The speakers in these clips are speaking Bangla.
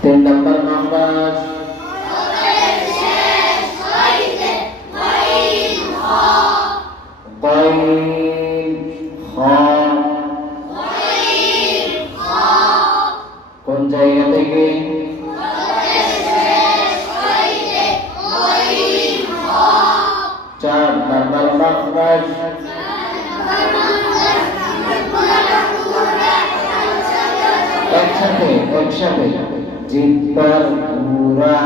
তিন নম্বর মাখরাজ গাইন খ কোন জায়গা থেকে চার নম্বর মাখরাজ একসাথে জিব্বার পুরা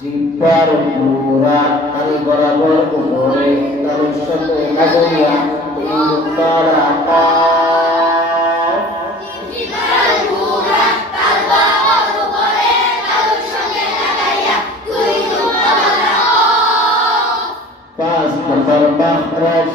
জিব্বার পুরা তালি বরাবর উপরে তালুর সাথে লাগাইয়া তারা পাঁচ নম্বর মাখরাজ